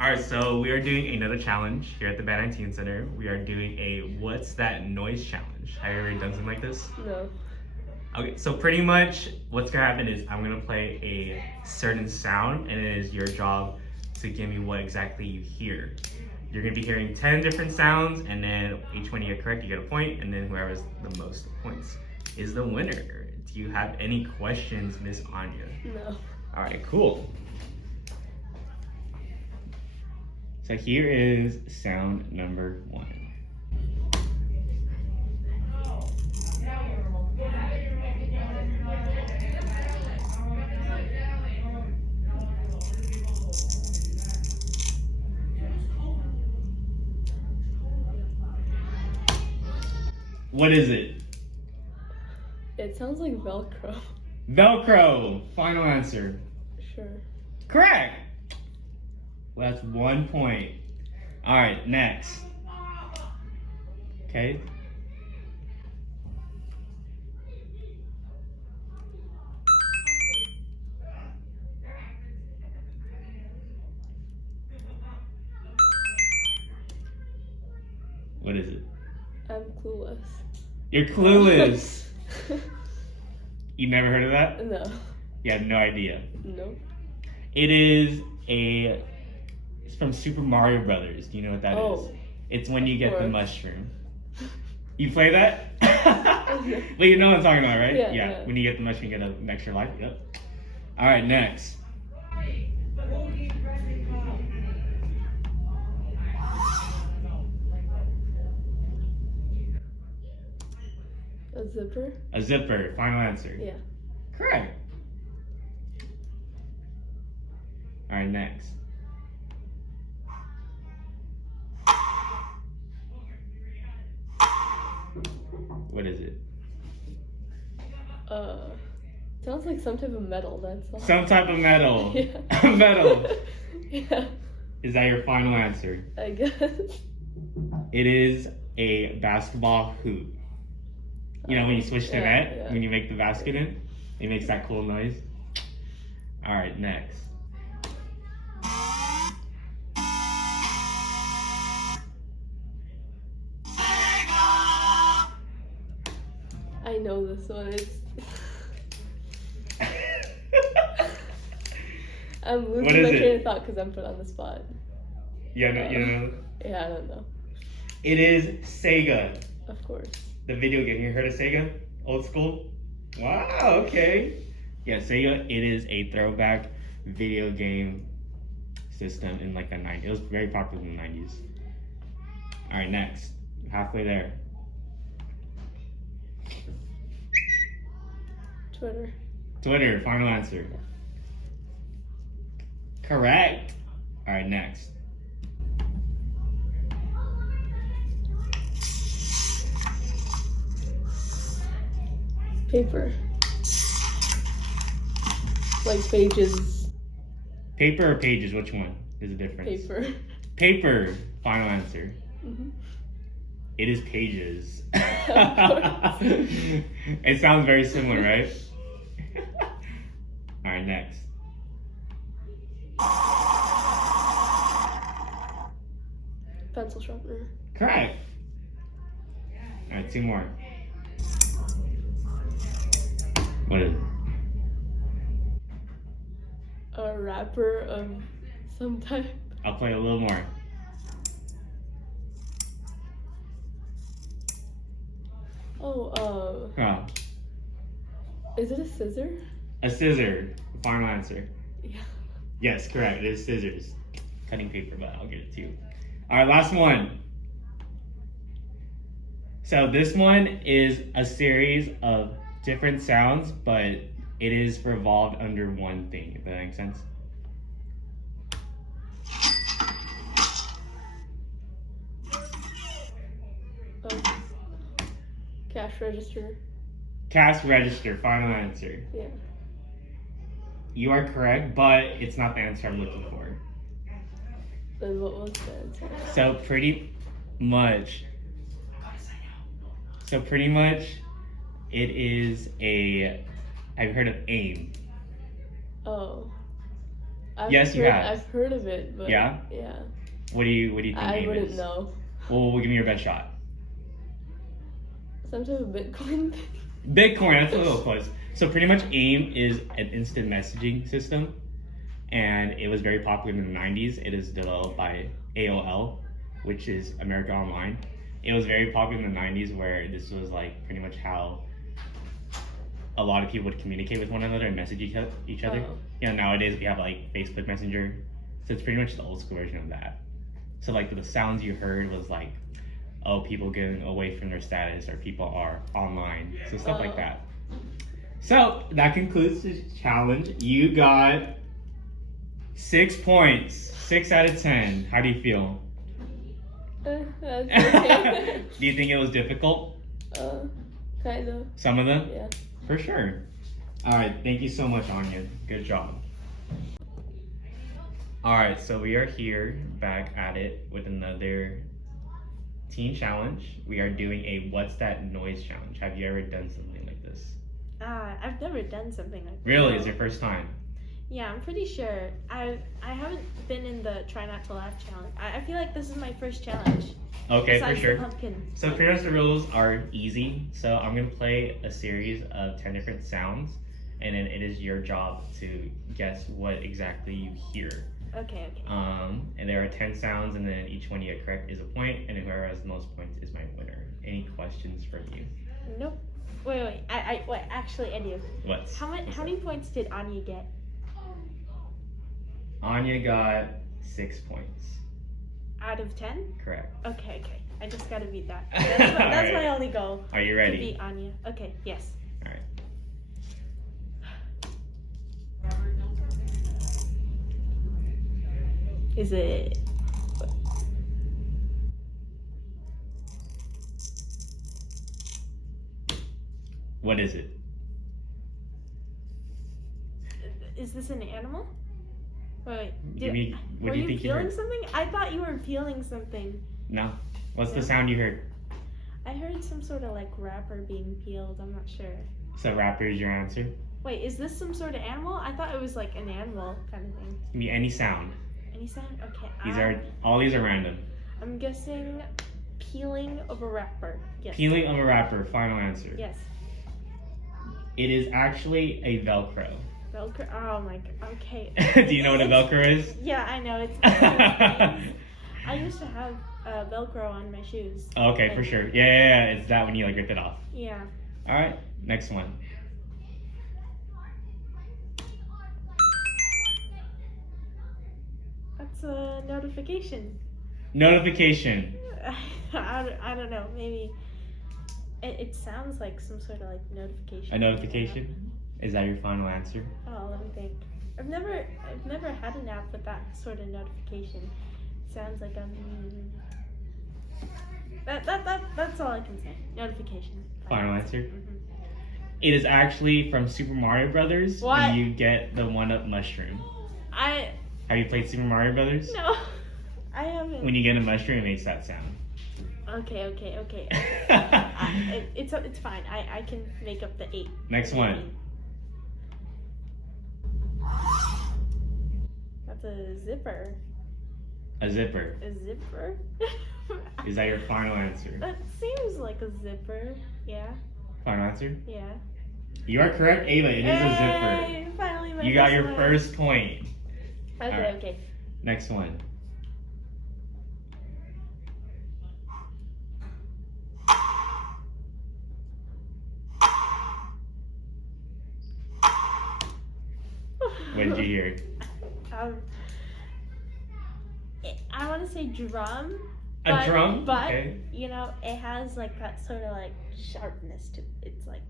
All right, so we are doing another challenge here at the Band 19 Center. We are doing a What's That Noise challenge. Have you ever done something like this? No. Okay, so pretty much what's gonna happen is I'm gonna play a certain sound, and it is your job to give me what exactly you hear. You're gonna be hearing 10 different sounds, and then each one you get correct, you get a point, and then whoever has the most points is the winner. Do you have any questions, Miss Anya? No. All right, cool. So here is sound number 1. What is it? It sounds like Velcro. Velcro. Final answer. Sure. Correct. Well, that's 1 point. All right, next. Okay. What is it? I'm clueless. You're clueless. You never heard of that? No. You have no idea. No. It's from Super Mario Brothers. Do you know what that is? It's when you get the mushroom. You play that? But you know what I'm talking about, right? Yeah. When you get the mushroom, you get an extra life. Yep. All right, next. A zipper? A zipper. Final answer. Yeah. Correct. All right, next. What is it? Sounds like some type of metal, that's all. Some type of metal. Yeah. Metal. Yeah. Is that your final answer? I guess. It is a basketball hoop. You know when you switch the net, when you make the basket in, it makes that cool noise. All right, next. I know this one. I'm losing my train of thought because I'm put on the spot. You know? Yeah, I don't know. It is Sega. Of course. The video game. You heard of Sega? Old school? Wow, okay. Yeah, Sega, it is a throwback video game system in like the 90s. It was very popular in the 90s. All right, next. Halfway there. Twitter, final answer. Correct. All right, next. Paper. Like pages. Paper or pages? Which one is the difference? Paper. Paper. Final answer. Mm-hmm. It is pages. It sounds very similar, right? All right, next. Pencil sharpener. Correct. All right, 2 more. What is it? A wrapper of some type. I'll play a little more. Is it a scissor? A scissor. Final answer. Yeah. Yes, correct. It is scissors. Cutting paper, but I'll get it to you. All right, last one. So this one is a series of different sounds, but it is revolved under one thing. If that makes sense. Cash register. Cash register. Final answer. Yeah. You are correct, but it's not the answer I'm looking for. Then what was the answer? So pretty much, it is a, have you heard of AIM? Oh. Yes, you have. I've heard of it, but Yeah? yeah. What do you think I AIM wouldn't is? know. Well, give me your best shot. Some type of Bitcoin. Bitcoin, that's a little close. So pretty much AIM is an instant messaging system, and it was very popular in the 90s. It is developed by AOL, which is America Online. It was very popular in the 90s where this was like pretty much how a lot of people would communicate with one another and message each other. Oh. You know, nowadays we have like Facebook Messenger, so it's pretty much the old school version of that. So like the sounds you heard was like, oh, people getting away from their status or people are online, so stuff like that. So that concludes the challenge. You got 6 points, 6 out of 10. How do you feel? That's okay. Do you think it was difficult? Kind of. Some of them? Yeah. For sure. All right, thank you so much, Anya. Good job. All right, so we are here back at it with another teen challenge. We are doing a What's That Noise challenge. Have you ever done something like this? I've never done something like that. Really? It's your first time? Yeah, I'm pretty sure. I haven't been in the Try Not to Laugh challenge. I feel like this is my first challenge. Okay, besides for sure. The pumpkin. So pretty much the rules are easy. So I'm gonna play a series of 10 different sounds, and then it is your job to guess what exactly you hear. Okay. And there are 10 sounds, and then each one you get correct is a point, and whoever has the most points is my winner. Any questions from you? Nope. Wait. Wait. Actually, I do. What's How many points did Anya get? Anya got 6 points. Out of 10? Correct. Okay. I just gotta beat that. That's my only goal. Are you To ready? beat Anya. Okay. Yes. All right. Is it? What is it? Is this an animal? Wait. What do were you you think you feeling heard? something? I thought you were feeling something. No. What's the No? sound you heard? I heard some sort of like wrapper being peeled. I'm not sure. So rapper is your answer. Wait, is this some sort of animal? I thought it was like an animal kind of thing. It can be any sound. Any sound? Okay. All these are random. I'm guessing peeling of a wrapper. Yes. Peeling of a wrapper. Final answer. Yes. It is actually a Velcro. Velcro. Oh my god. Okay. Do you know what a Velcro is? Yeah, I know. It's. I used to have Velcro on my shoes. Okay, Like, for sure. Yeah. It's that when you like rip it off. Yeah. All right, next one. That's a notification. Notification. I don't know. Maybe. It sounds like some sort of like notification. A notification? Is that your final answer? Oh, let me think. I've never had an app with that sort of notification. Sounds like that's all I can say. Notification. Final answer? Mhm. It is actually from Super Mario Brothers. What? When you get the 1-up mushroom. Have you played Super Mario Brothers? No, I haven't. When you get a mushroom, it makes that sound. Okay. It's fine. I can make up the 8. Next one. That's a zipper. A zipper. A zipper? Is that your final answer? That seems like a zipper. Yeah. Final answer? Yeah. You are correct, Ava. It is a zipper. Yay, finally my You got first your one. first point. Okay, Alright. okay. Next one. What did you hear? I want to say drum. A but, drum? But, Okay. you know, it has like that sort of like sharpness to it. It's like,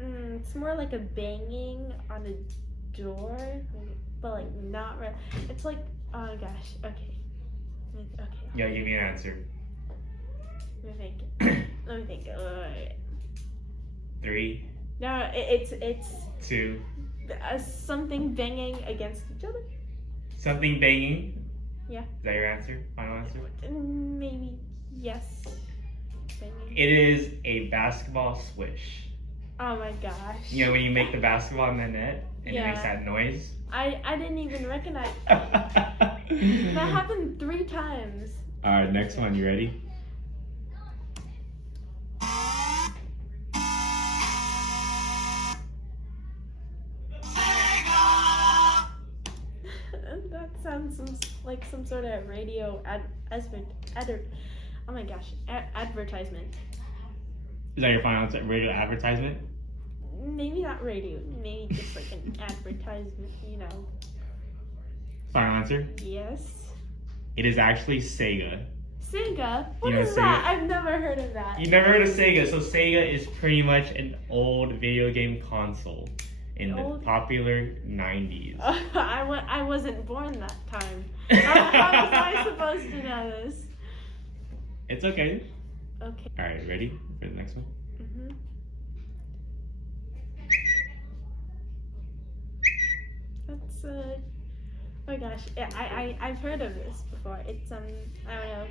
it's more like a banging on a door, but like not really. It's like, oh my gosh, okay. Okay. Yeah, give me an answer. Let me think. Let me think. 3, No, it's 2, something banging against each other. something banging. Yeah. Is that your answer? Final answer? Maybe yes. Banging. It is a basketball swish. Oh my gosh. You know when you make the basketball in the net and it makes Yeah. that noise? I didn't even recognize. Alright, That happened 3 times. next one, you ready? That sounds like some sort of radio oh my gosh, advertisement. Is that your final answer? Radio advertisement? Maybe not radio, maybe just like an advertisement, you know. Final answer? Yes. It is actually Sega. Sega? What You know is that? Sega? I've never heard of that. You never heard of Sega? So Sega is pretty much an old video game console in the Old? popular 90s. I wasn't born that time. How was I supposed to know this? It's okay. Okay. Alright, ready for the next one? Mm-hmm. That's oh my gosh, I've heard of this before. It's I don't know.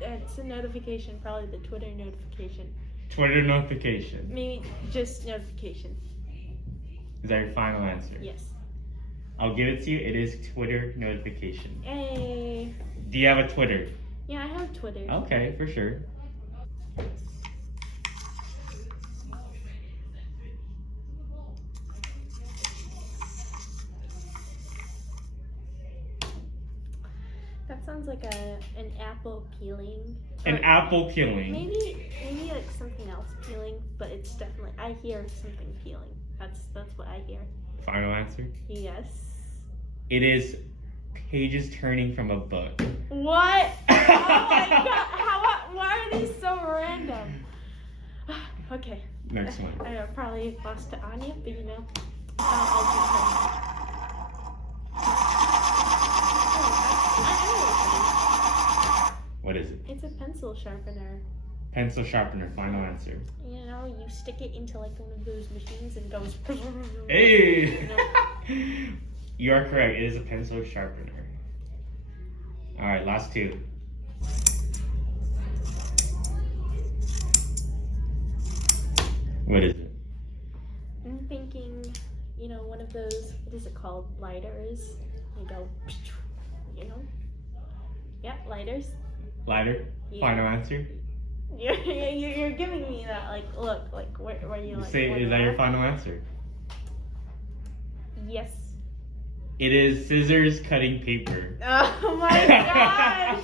It's a notification, probably the Twitter notification. Twitter notification. Maybe just notification. Is that your final answer? Yes. I'll give it to you. It is Twitter notification. Hey. Do you have a Twitter? Yeah, I have Twitter. Okay, for sure. That sounds like an apple peeling. An Or apple peeling. Maybe like something else peeling, but it's definitely I hear something peeling. That's what I hear. Final answer? Yes. It is pages turning from a book. What? Oh my god! Why are these so random? Okay. Next one. I probably lost to Anya, but you know, I'll do her. What is it? It's a pencil sharpener. Pencil sharpener. Final answer. You know, you stick it into like one of those machines and it goes. Hey! You know? You are correct. It is a pencil sharpener. Alright, last two. What is it? I'm thinking, you know, one of those, what is it called? Lighters. You go, you know? Yeah, lighters. Lighter? Yeah. Final answer? You're giving me that, like, look, like, where you like. Say, what is that your am I? final answer? Yes. It is scissors cutting paper. Oh my gosh!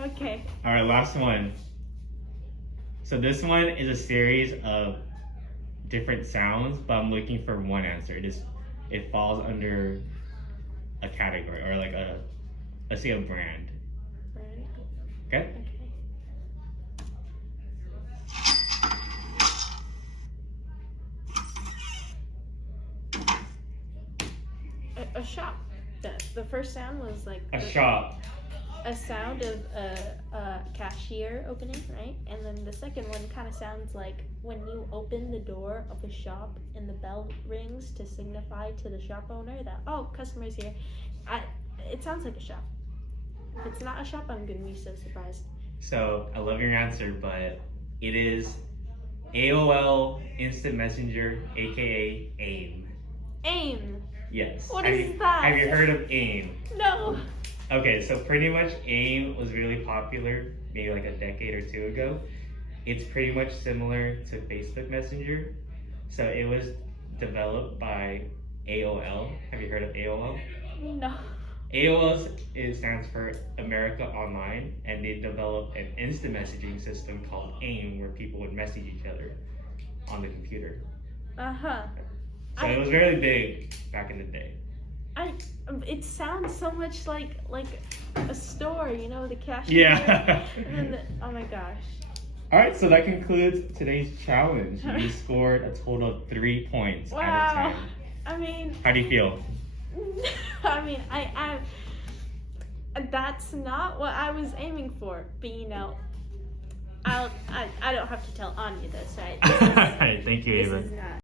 Okay. Alright, last one. So this one is a series of different sounds, but I'm looking for one answer. It falls under a category or like let's say a brand. Right. Okay? Okay. A shop. The first sound was like A shop. a sound of a cashier opening, right? And then the second one kind of sounds like when you open the door of a shop and the bell rings to signify to the shop owner that, oh, customer's here. It sounds like a shop. If it's not a shop, I'm gonna be so surprised. So I love your answer, but it is AOL Instant Messenger, aka AIM. AIM. Yes. What Have is you- that? Have you heard of AIM? No. Okay, so pretty much AIM was really popular maybe like a decade or two ago. It's pretty much similar to Facebook Messenger. So it was developed by AOL. Have you heard of AOL? No. AOL stands for America Online, and they developed an instant messaging system called AIM where people would message each other on the computer. Uh-huh. So it was very big back in the day. It sounds so much like a store, you know, the cashier. Yeah. And then oh my gosh. All right, so that concludes today's challenge. You scored a total of 3 points out Wow. of 10. I mean, How do you feel? I that's not what I was aiming for, but you know, I don't have to tell Anya this, right? All right, thank you, This Ava. is not